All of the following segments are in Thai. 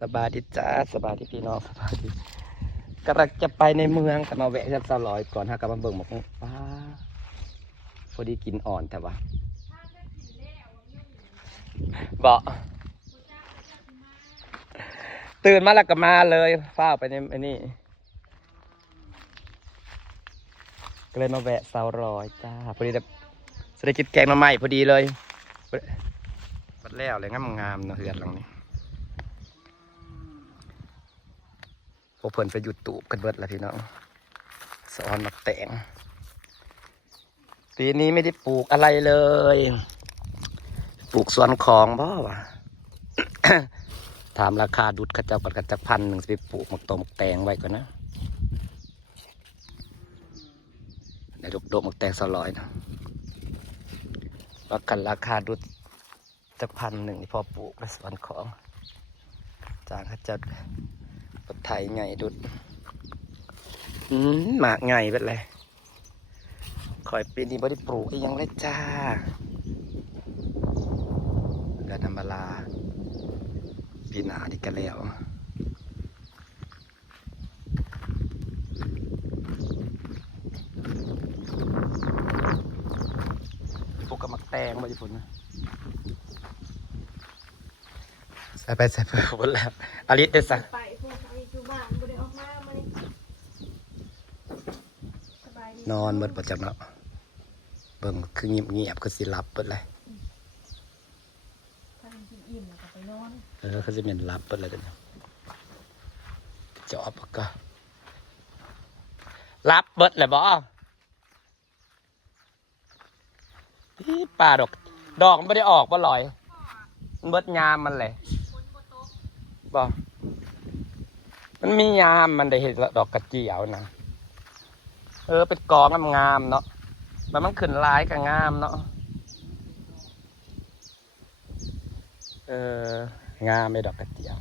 สบายดีจ้าสบายดีพี่น้องสบายดีกำลังจะไปในเมืองแต่มาแวะยันสลอยก่อนฮะกำลังเบิ่งหมกป้าพอดีกินอ่อนแต่ว่าบอกตื่นมาแล้วก็มาเลยฟ้าไปในอันนี้ก็เลยมาแวะสลอยจ้าพอดีแบบเศรษฐกิจแกงมาใหม่พอดีเลยบัดแล้วเลยงามๆเนาะเฮือนหลังนี้พวกเพิ่นไปหยุดตูบกันเบิดแล้วพี่น้องสอนมักแตงปีนี้ไม่ได้ปลูกอะไรเลยปลูกสวนของบ่วะ ถามราคาดุดข้าเจ้ากัดกันจาก1,000จะไปปลูกมักโตมักแตงไว้ก่อนนะในดกมักแตงสลอยนะว่ากันราคาดุดจาก1,000พอปลูกในสวนของจางข้าเจ้าปไทยไงดุดหมากไงเป็นไรคอยปีนี้บ่ได้ปลูกอีกยังเลยจ้าก็ธรรมดาปีหน้านี่กันแล้วปลูกกับหมักแตงมาญี่ปุ่นนะใส่ไปหมดแล้วอลิสได้สั่งนอนหมดประจำแล้วเบิ่งคือเงียบคือสิรับเปิดเลยเขาจะเป็นรับเปิดเลยกันจอบก็รับเบิดเลยบ่พี่ป่าดอกมันไม่ได้ออกบ่ลอยมันเบิดยามมันเลยบ่มันมียามมันได้เห็นดอกกระเจียวนะเป็นกองงามเนาะมันขึ้นลายก็งามเนาะงามไม่ดอกกระเจียว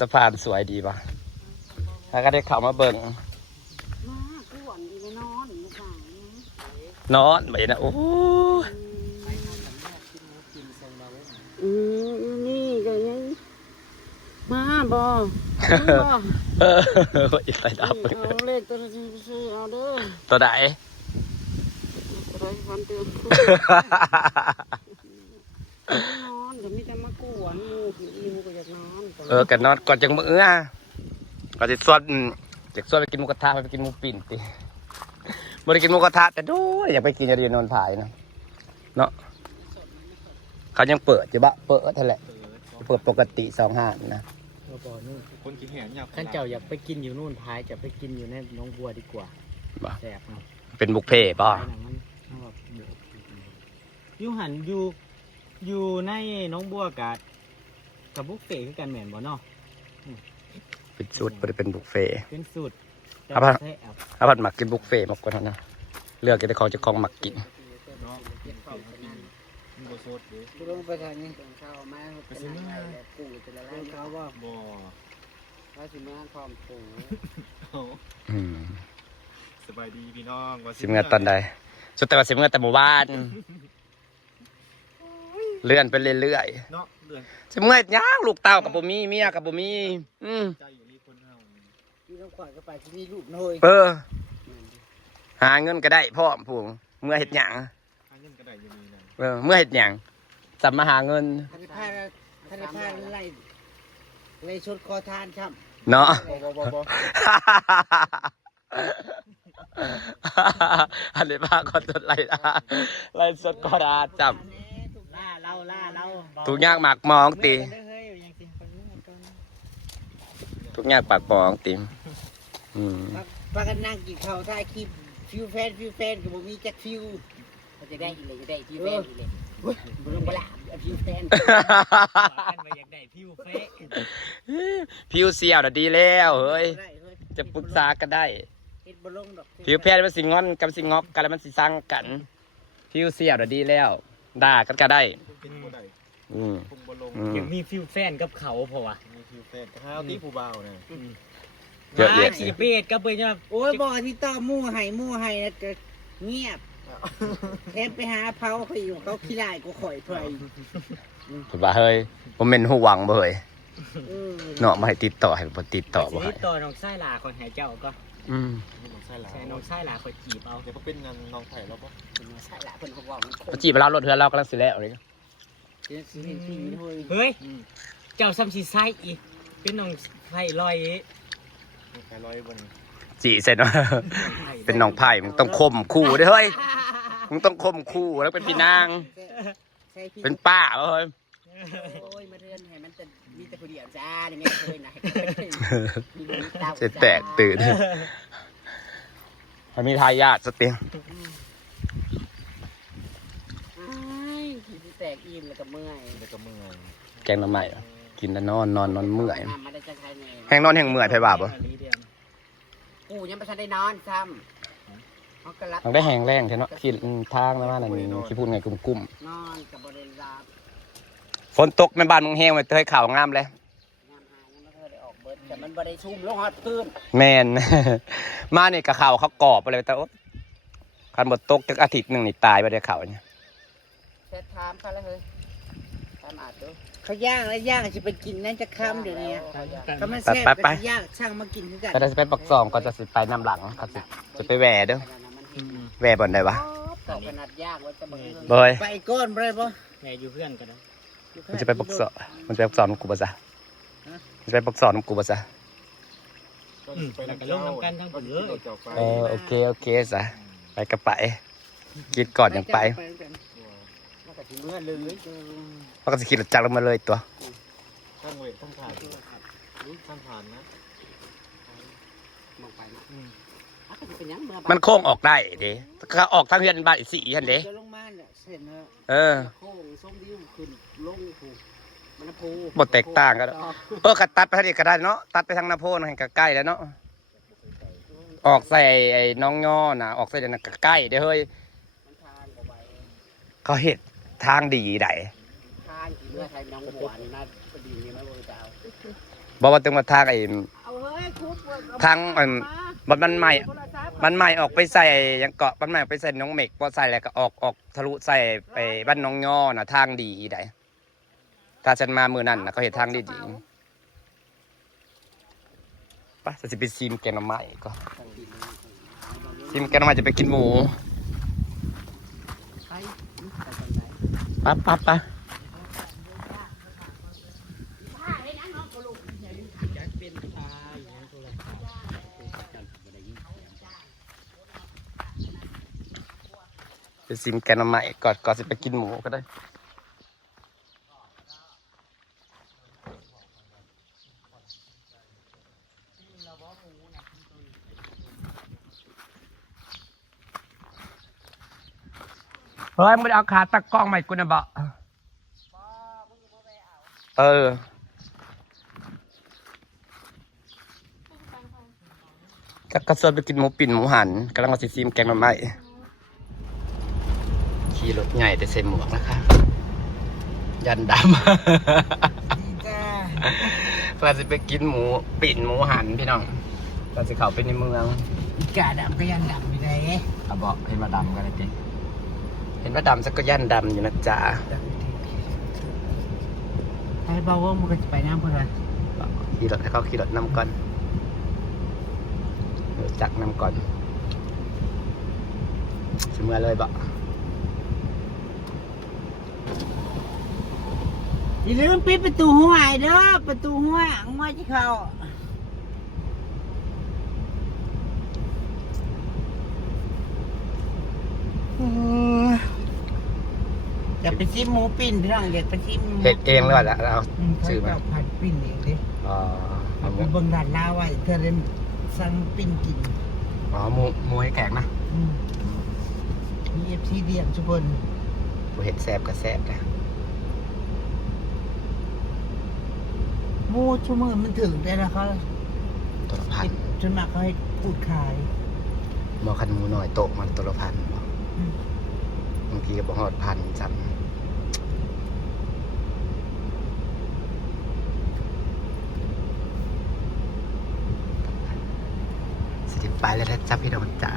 สะพานสวยดีป่ะแล้วก็ได้เข้ามาเบิ่งนอนไปนะโอ้นี่ก็ยังมาบ่อีกใส่ดับเอาเลขตัวที่ซื้อเอาเด้อตัวไหนตัวพันเติมนอนก็มีแต่มากวนงูอิ่มก็อยากนอนกันนอนก่อนจังมื้อก่อนจะส่วนไปกินหมูกระทะไปกินหมูปิ้งติบ่ได้กินหมูกระทะแต่ดูอยากไปกินจะเรียนนอนถ่ายนะเนาะเขายังเปิดอยู่บะเปิดเท่าไหร่เปิดปกติ25นะคนกินแหนเนี่ยท่านเจ้าอยากไปกินอยู่นู่นท้ายจะไปกินอยู่ในน้องบัวดีกว่าแซ่บเป็นบุฟเฟ่ป่ะอยู่หันอยู่ในน้องบัวกับบุฟเฟ่คือกันแม่นบ่เนาะเป็นสูตรเป็นบุฟเฟ่เป็นสูตรถ้าพัดหมักกินบุฟเฟ่มากกว่านั้นนะเลือกกินแต่ของจะคล้องหมักกินลงไปทางนี้เข้ามาเป็นอะไรปูเป็นอะไรเขาว่าบ่ว่าสิมาพร้อมปูสบายดีพี่น้องสิมเงินตอนใดสุดแต่ว่าสิมเงินแต่หมู่บ้านเลื่อนไปเรื่อยๆเนาะเลื่อนสิมเงินย่างลูกเต่ากับบ่มีเมียกับบ่มีใจอยู่นี่คนเฮาพี่ต้องขวัญก็ไปที่นี่ลูกน้อยหาเงินก็ได้พ่อผู้เมื่อเฮ็ดหยังหาเงินก็ได้อยู่นี่นะเมื่อเฮ็ดหยังสัมมาหาเงินท่านพาไล่ชุดคอทานช่ำเนาะอันนี้พาคนจดไล่สดคอทานจับทุกอย่างหมักมองตีทุกอย่างปากมองตีปากันนั่งกินข้าวถ่ายคลิปฟิวแฟนกับผมมีแจ็คฟิวจะได้อีกเลยจะได้ฟิวแฟนอีกเลยบุรุษบลาฟิวแฟนมาอยากได้ฟิวเฟะฟิวเสี่ยวน่ะดีแล้วเฮ้ยจะปรึกษากันได้ฟิวแพทย์มันสิงอนกับสิงอกกันแล้วมันสิสร้างกันฟิวเสี่ยวน่ะดีแล้วด่ากันก็ได้ อืม คุมบอลง อืม ยังมีฟิวแฟนกับเขาเพราะว่า มีคิวเต้นข้าวตีผู้เบาเนี่ย เยอะแยะ สิเปียดกับเบิ่งว่า โอ้ยบอกที่ต่อหมู่ให้นะก็เงียบแทบไปหาเผาเขาอยู่เขาขี้ลายก็ข่อยไฟ ถูกป่ะเฮ้ยผมเป็นห่วงบ่เฮ้ย เออ เนาะมาให้ติดต่อให้บ่ติดต่อบ่ สิ ให้ ต่อน้องไส้หลาคนหายเจ้าก็ อืม นี่มันใช่หรอ ใช่น้องไส้หลาคนจีบเอา เดี๋ยวก็เป็นน้องไผ่แล้วปะ ใช่ละเพิ่นเขาบอกมันค พอจีบเรารถเทือนเรากำลังสิแล้วเลย เสียสีเฮ้ย เฮ้ยเจ้าซ้ำสิไส้อีกเป็นน้องไส้ลอย น้องไผ่ร้อยบน จีเสร็จเนาะเป็นน้องไผ่มึงต้องคมคู่เด้อเฮ้ยมึงต้องคมคู่แล้วเป็นพี่นาง ใช่พี่ เป็นป้าเฮ้ย โอ้ยมาเรือนให้มันจะมีแต่ผู้เดียวจ้าอย่างเงี้ยเคยนะ เสร็จแตกตื่นมันมีทายาทสเตียง แตกอิ่มแล้วก็เมื่อย เด็กก็เมื่อย แกงน้ำใหม่กินแล้วนอนเมื่อย มาได้จะใช้ไง แห้งนอนแห้งเมื่อยไผบ่าบ่ กูยังไม่ทันได้นอนซ้ำเขาก็รับ ต้องได้แห้งแรงใช่เนาะขี่ทางแล้วนั่นนี่ที่พูดไงกุ้ม นอนกับบริเวณรับ ๆฝนตกในบ้านมึงแห้งไปเตยข่าวงามเลย งานหายังไม่เคยได้ออกเบิร์ดแต่มันบริชุ่มลงฮอตตื้น แมน มานี่กะข่าวเขากรอบไปเลยแต่โอ๊ยคันบดตกจักอาทิตย์หนึ่งนี่ตายไปได้ข่าวเนี่ย เซตถามเขาแล้วเฮ้ยถามอาจดูเขาย่างแล้วย่างจะไปกินนั่นจะค้ำเดี๋ยวนี้เขาไม่แซ่บก็ย่างช่างมากินคือกัน ก็จะไปปักซองก็จะสิไปนำหลังก็จะไปแหว่เด้อแหว่บอนได้ปะ ต่อขนาดย่างว่าจะบัง เบย ไปก้อนไปปะ แม่อยู่เพื่อนกันนะ มันจะไปปักซองมันจะไปปักซองน้ำกูปะซะมันจะไปปักซองน้ำกูปะซะ แล้วก็ลงน้ำกันทั้งหมดเลย โอเคซะไปกระไปคิดก่อนยังไป แล้วก็ถึงเมื่อเลย มันก็จะคิดหลังจากลงมาเลยตัว ทั้งเวททั้งผ่านทั้งผ่านนะ มองไปนะก็จะเป็นยังเมื่อ มันโค้งออกได้เด้ก็ออกทางเฮือนบ้านอีกสี่ฮันเด้ จะลงมาเนี่ยเส้น เออ โค้งส้มดิ้วขึ้นลงผูมันผู บทแตกต่างกันก็ตัดไปทางนี้ก็ได้เนาะตัดไปทางนาโพนให้ใกล้แล้วเนาะออกใส่ไอ้น้องย่อน่ะออกใส่เดี๋ยวนั้นก็ใกล้เด้อเฮ้ย มันทางกับไว้ เขาเห็ดทางดีได ทางที่เมื่อไทยน้องบัวนี่นะดีนี่ไม่รู้จะเอา บอกว่าตรงมาทางไอ้ เอาเฮ้ยคุก ทางมันใหม่ออกไปใส่ยังเกาะมันใหม่ออกไปใส่น้องเมกพอใส่แล้วก็ออกทะลุใส่ไปบ้านน้องย่อน่ะทางดีไดถ้าฉันมามือนั่นนะเขาเห็นทางดีๆปะจะไปซิมแกงหน่อไม้ก็ซิมแกงหน่อไม้จะไปกินหมูปะ ไปซิมแกงหน่อไม้ก่อนจะไปกินหมูก็ได้เฮ้ยมึงไม่ได้เอาขาตะกล้องใหม่กูนะบ่เออก็กระเซิร์ไปกินหมูปิ่นหมูหันกำลังมาซิมแกงหน่อไม้ขี่รถใหญ่แต่ใส่หมวกนะคะยันดำ เราจะไปกินหมูปิ่นหมูหันพี่น้องเราจะเข้าไปในเมือง กาดำก็ยันดำไม่ได้ เอาบอกเห็นมาดำกันเลยจริงเห็นว่าดำสักก็ยันดำอยู่นะจ๊ะ ไอ้บ่าวว่ามันก็จะไปน้ำเพื่อน ขี่รถให้เขาขี่รถนำก่อนจักนำก่อนจะเมื่อเลยบ่ อย่าลืมปิดประตูห้วยเด้อประตูห้วยห้วยที่เขาอยากไปชิมหมูปิ้นพี่น้องอยากไปชิม เห็ดเองเลยว่ะแล้วเอา ซื้ ซื้ อ อ มา มา ผัดปิ้นเองดิ อ๋อ เอาไปเบิ่งร้านลาวไว้เธอเล่นสั่งปิ้นกิน หมูให้แขกนะ มีเอฟซีเดียงทุกคน เห็ดแซ่บก็แซ่บนะ หมูชั่วโมงมันถึงได้แล้วเขา ตัวละพัน จนมากเขาให้พูดขาย หมอคันหมูหน่อยโตะมันตัวละพันบางทีก็บอกฮอดพันจำ ไปแล้วนะจ๊ะพี่น้องจ๋า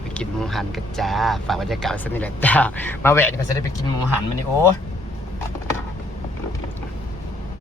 ไปกินหมูหันกันจ้าฝากบรรยากาศสักนิดแหละจ้ามาแวะนี่ก็จะได้ไปกินหมูหันมันนี่โอ้